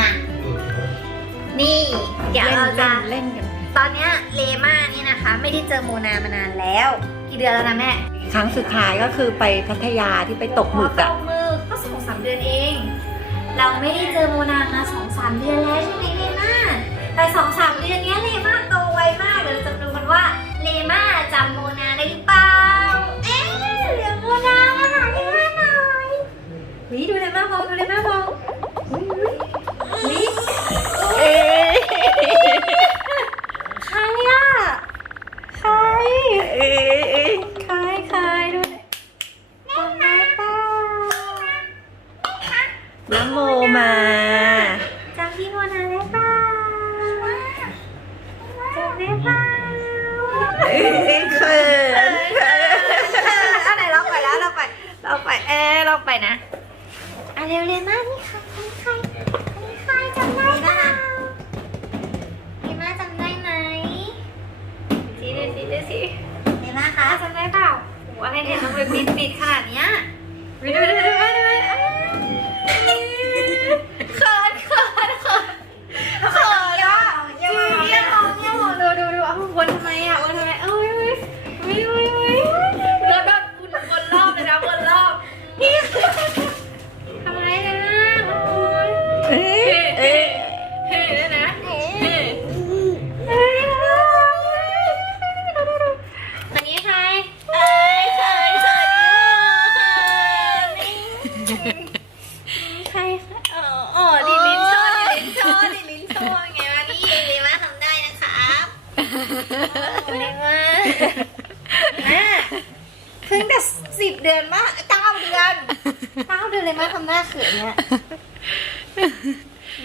นะนี่เดี๋ยวเราจะเล่นกันตอนเนี้ยเลม่านี่นะคะ ไม่ได้เจอโมนามานานแล้ว กี่เดือนแล้วนะแม่ครั้งสุดท้ายก็คือไปพัทยาที่ไปตกหมึกตอะกหมึกก็สองสามเดือนเอง เราไม่ได้เจอโมนามาสองสามเดือนแล้วใช่ไหมเลม่าแต่สองสามเดือนเนี้ยเลม่าโตไวมากเดี๋ยวเราจะดูกันว่าเลม่าจำโมนาได้หรือเปล่าเอ๊ะเหลือโมนามาหาเลม่าหน่อยวิดูเลม่ามองดูเลม่ามอง เอ๊ะเอ๊ะใครใครดูจำได้ปล่าน้ำโมมาจำพี่โมนาได้เปล่าจำได้เปล่าเอ๊ะเขินอันไหนเราไปแล้วเราไป เราไปเออเราไปนะอะเร็วเร็วมากนี่ครนี่ใครนี่ใครจำได้เปล่าดีมาจำได้ไหมดีดูสิดูสิดีมาคะจำได้เปล่าโอ้อะไรเนี่ยทำไมปิดปิดขนาดเนี้ย ดิลินโชว์ไงวะนี่ลิมาทำได้นะครับลิมาแม่เพิ่งแต่สิบเดือนมาเก้าเดือนเก้าเดือนเลยมาทำหน้าเขินเนี่ย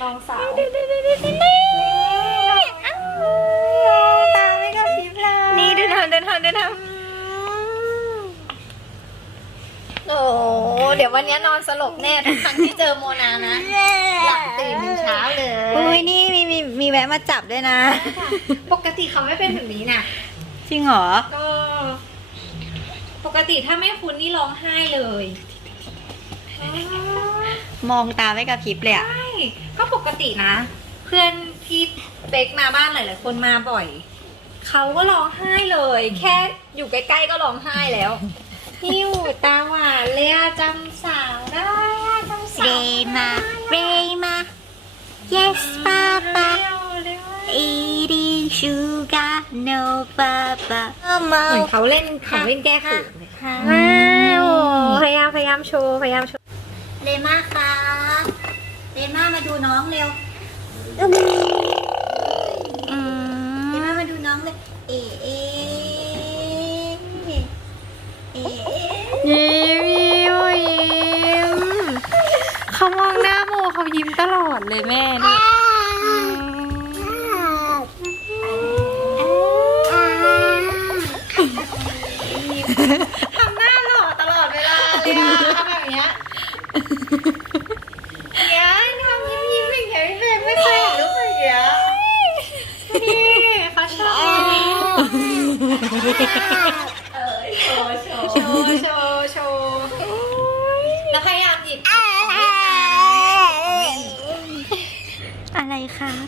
น้องสาวตาไม่กระพริบเลยนี่เดินทางเดินทางเดินทางโอ้เดี๋ยววันนี้นอนสลบแน่ทุกครั้งที่เจอโมนานะ หลับตื่นถึงเช้าเลย อุ้ยนี่มีมีมีแวะมาจับด้วยนะ ปกติเขาไม่เป็นแบบนี้นะจริงเหรอ ก็ ปกติถ้าไม่คุ้นนี่ร้องไห้เลยมองตาไม่กระพริบเลยอะใช่ก็ปกตินะ เพื่อนที่เป๊กมาบ้านหลาย ๆ คนมาบ่อย เขาก็ร้องไห้เลย แค่อยู่ใกล้ ๆ ก็ร้องไห้แล้วหิวตาหวานเลยอะจำสาวได้อะจำสาวเรมาเรมา yes ป้าป้าเร็วเร็ว eating sugar no ป้าป้าเมาเหมือนเขาเล่นของเล่นแก้ขืนเลยค่ะว้าวพยายามพยายามโชว์พยายามโชว์ เลมาค่ะเลมามาดูน้องเร็วอืเลมมามาดูน้องเลย เอเอเอเอยิ้มยิ้มยิ้มเขามองหน้าโม เขายิ้มตลอดเลยแม่ดูทำหน้าหล่อตลอดเวลาเลยอะทำแบบเนี้ยเนี้ยทำยิ้มยิ้มอย่างเงี้ยพี่เบนไม่เคยเห็นรูปแบบเนี้ยนี่เขาชอบเออโชว์โชว์โชว์โชว์โชว์แล้วพยายามหยิบ อะไร ครับ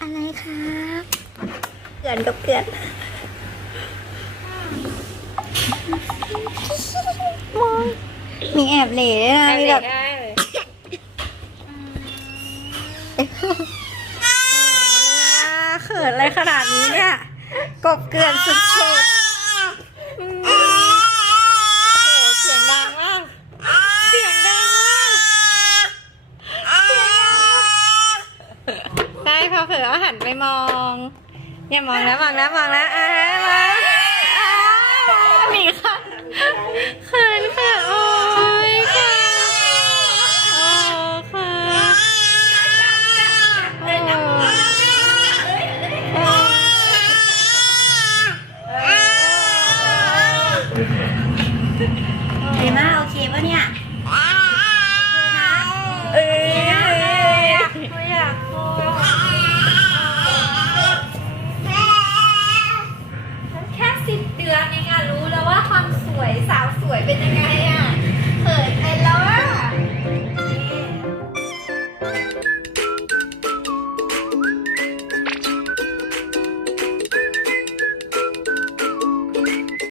อะไรครับเกลือนกับเกลือนมองมีแอบเหล่ด้วยนะมีแบบได้เลยเขินอะไรขนาดนี้เนี่ย กบเกลือนสุดๆอืมโอ้โหเสียงดังมาก เสียงดังมากเสียงดังมากใช่พอเผลอหัน ไปมอง เนี่ยมองนะมองนะมองนะอ่ามาอ่าหนีค่ะค่ะ